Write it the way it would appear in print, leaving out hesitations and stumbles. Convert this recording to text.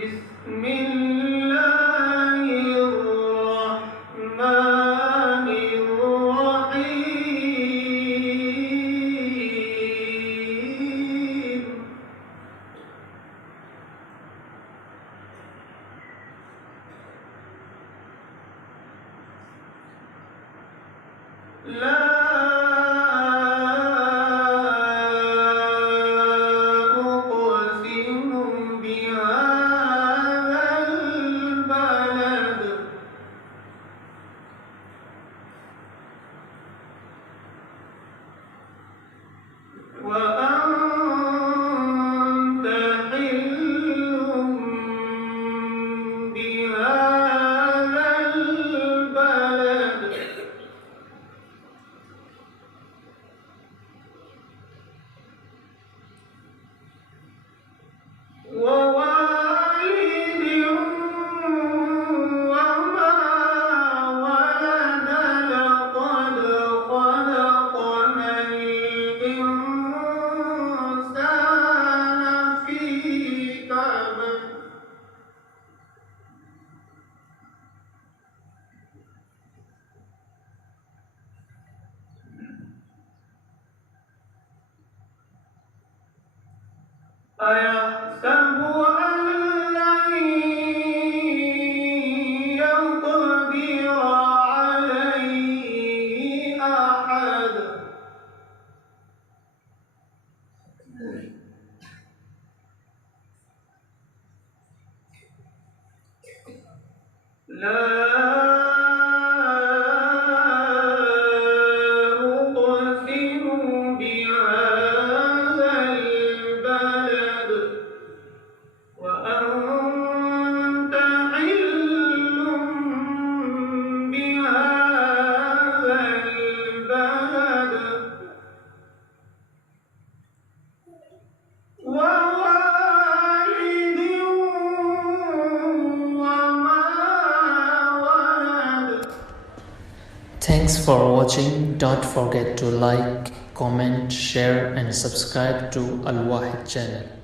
بسم الله الرحمن الرحيم لا أقسم بهذا البلد وأنت حل بهذا البلد ووالد وما ولد لقد خلقنا الإنسان في كبد أيحسب أن لن يقدر عليه أحد لا أقسم بهذا البلد وأنت حل بهذا البلد ووالد وما ولد. Thanks for watching. Don't forget to like, comment, share and subscribe to Al Wahid channel.